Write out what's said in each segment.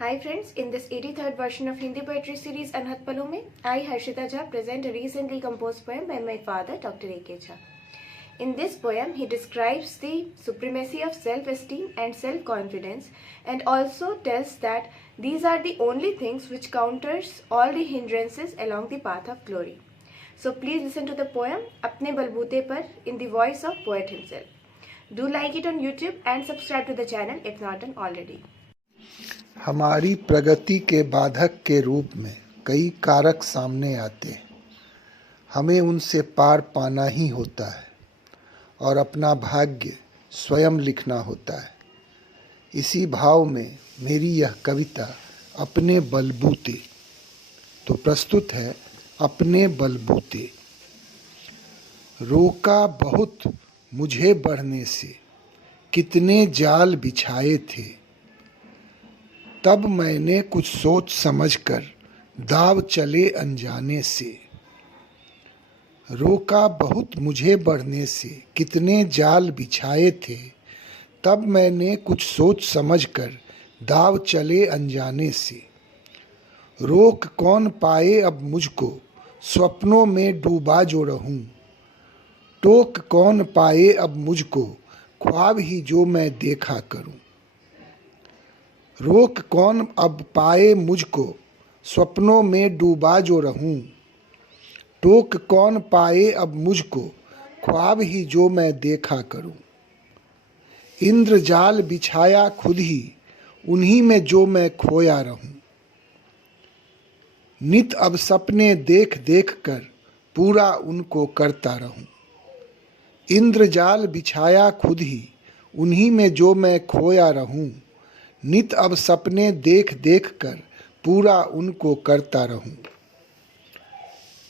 Hi friends, in this 83rd version of Hindi poetry series Anhat Paloं mein, I Harshita Jha present a recently composed poem by my father Dr. A.K. Jha. In this poem, he describes the supremacy of self-esteem and self-confidence and also tells that these are the only things which counters all the hindrances along the path of glory. So please listen to the poem Apne Balboote Par in the voice of poet himself. Do like it on YouTube and subscribe to the channel if not done already. हमारी प्रगति के बाधक के रूप में कई कारक सामने आते हैं। हमें उनसे पार पाना ही होता है और अपना भाग्य स्वयं लिखना होता है। इसी भाव में मेरी यह कविता अपने बलबूते तो प्रस्तुत है। अपने बलबूते। रोका बहुत मुझे बढ़ने से, कितने जाल बिछाए थे, तब मैंने कुछ सोच समझकर दाव चले अनजाने से। रोका बहुत मुझे बढ़ने से, कितने जाल बिछाए थे, तब मैंने कुछ सोच समझकर दाव चले अनजाने से। रोक कौन पाए अब मुझको, स्वप्नों में डूबा जो रहूं। टोक कौन पाए अब मुझको, ख्वाब ही जो मैं देखा करूं। रोक कौन अब पाए मुझको, स्वप्नों में डूबा जो रहूं। टोक कौन पाए अब मुझको, ख्वाब ही जो मैं देखा करूं। इंद्रजाल बिछाया खुद ही, उन्हीं में जो मैं खोया रहूं। नित अब सपने देख देख कर पूरा उनको करता रहूं। इंद्रजाल बिछाया खुद ही, उन्हीं में जो मैं खोया रहूं। नित अब सपने देख देख कर पूरा उनको करता रहूं।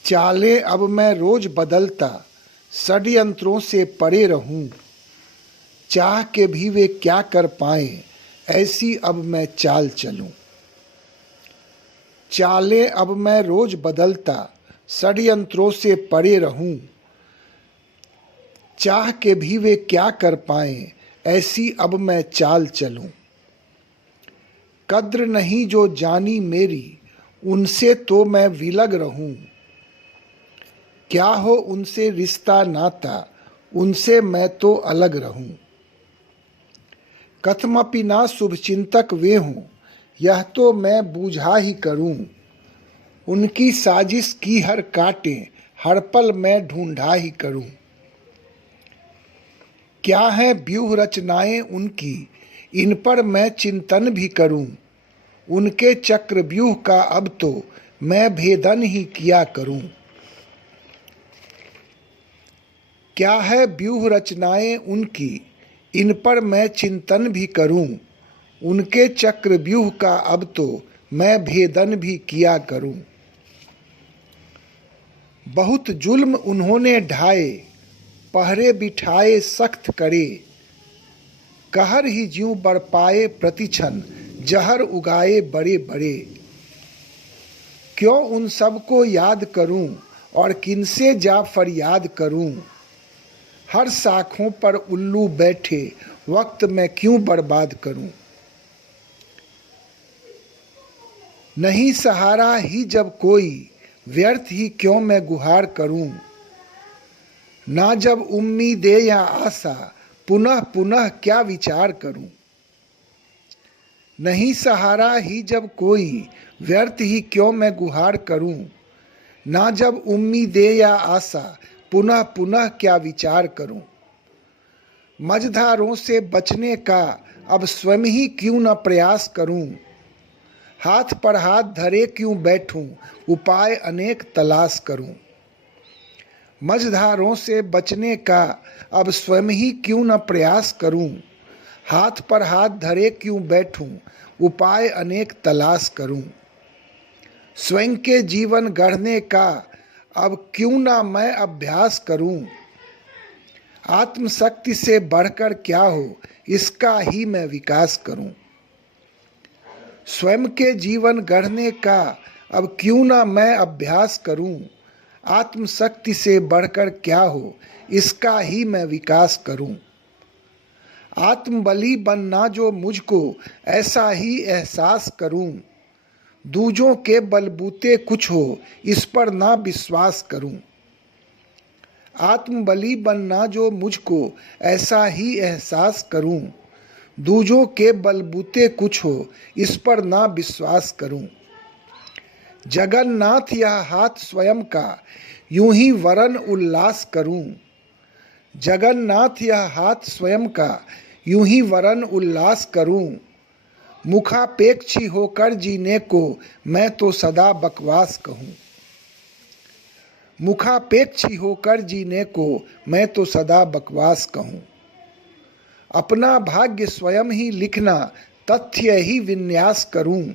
चालें अब मैं रोज बदलता, षड्यंत्रों से परे रहूं। चाह के भी वे क्या कर पाएं, ऐसी अब मैं चाल चलूं। चालें अब मैं रोज बदलता, षड्यंत्रों से परे रहूं। चाह के भी वे क्या कर पाएं, ऐसी अब मैं चाल चलूं। कद्र नहीं जो जानी मेरी, उनसे तो मैं विलग रहूं। क्या हो उनसे रिश्ता नाता, उनसे मैं तो अलग रहूं। कथमपि ना शुभचिंतक वे हों, यह तो मैं बूझा ही करूं। उनकी साजिश की हर काटे, हर पल मैं ढूंढा ही करूं। क्या है व्यूह रचनाएं उनकी, इन पर मैं चिंतन भी करूं। उनके चक्र व्यूह का अब तो मैं भेदन ही किया करूं। क्या है व्यूह रचनाएं उनकी, इन पर मैं चिंतन भी करूं। उनके चक्र व्यूह का अब तो मैं भेदन भी किया करूं। बहुत जुल्म उन्होंने ढाए, पहरे बिठाए सख्त करे। कहर ही ज्यों बरपाए प्रतिक्षण, जहर उगाए बड़े बड़े। क्यों उन सबको याद करूं, और किनसे जा फरियाद करूं। हर शाखों पर उल्लू बैठे, वक्त मैं क्यों बर्बाद करूं। नहीं सहारा ही जब कोई, व्यर्थ ही क्यों मैं गुहार करूं। ना जब उम्मीदें या आशा, पुनः पुनः क्या विचार करूं। नहीं सहारा ही जब कोई, व्यर्थ ही क्यों मैं गुहार करूं। ना जब उम्मीदें या आशा, पुनः पुनः क्या विचार करूं। मझधारों से बचने का अब स्वयं ही क्यों न प्रयास करूं। हाथ पर हाथ धरे क्यों बैठूं, उपाय अनेक तलाश करूं। मझधारों से बचने का अब स्वयं ही क्यों न प्रयास करूं। हाथ पर हाथ धरे क्यों बैठूं, उपाय अनेक तलाश करूं। स्वयं के जीवन गढ़ने का अब क्यों ना मैं अभ्यास करूं। आत्मशक्ति से बढ़कर क्या हो, इसका ही मैं विकास करूं। स्वयं के जीवन गढ़ने का अब क्यों ना मैं अभ्यास करूं। आत्मशक्ति से बढ़कर क्या हो, इसका ही मैं विकास करूं। आत्मबली बनना जो मुझको ऐसा ही एहसास करूं, दूजों के बलबूते कुछ हो इस पर ना विश्वास करूं। आत्मबली बनना जो मुझको ऐसा ही एहसास करूं, दूजों के बलबूते कुछ हो इस पर ना विश्वास करूं। जगन्नाथ यह हाथ स्वयं का यूं ही वरन उल्लास करूं। जगन्नाथ यह हाथ स्वयं का यूं ही वरन उल्लास करूं। मुखापेक्षी होकर जीने को मैं तो सदा बकवास कहूं। मुखापेक्षी होकर जीने को मैं तो सदा बकवास कहूं। अपना भाग्य स्वयं ही लिखना तथ्य ही विन्यास करूं।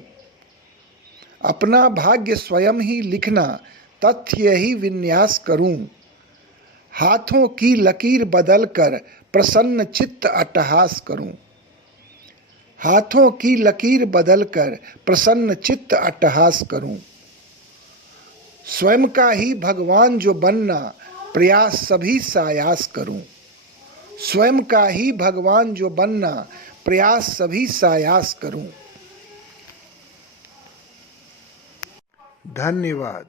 अपना भाग्य स्वयं ही लिखना तथ्य ही विन्यास करूं। हाथों की लकीर बदलकर प्रसन्न चित्त अट्टहास करूं। हाथों की लकीर बदलकर प्रसन्न चित्त अट्टहास करूं। स्वयं का ही भगवान जो बनना प्रयास सभी सायास करूं। स्वयं का ही भगवान जो बनना प्रयास सभी सायास करूं। धन्यवाद।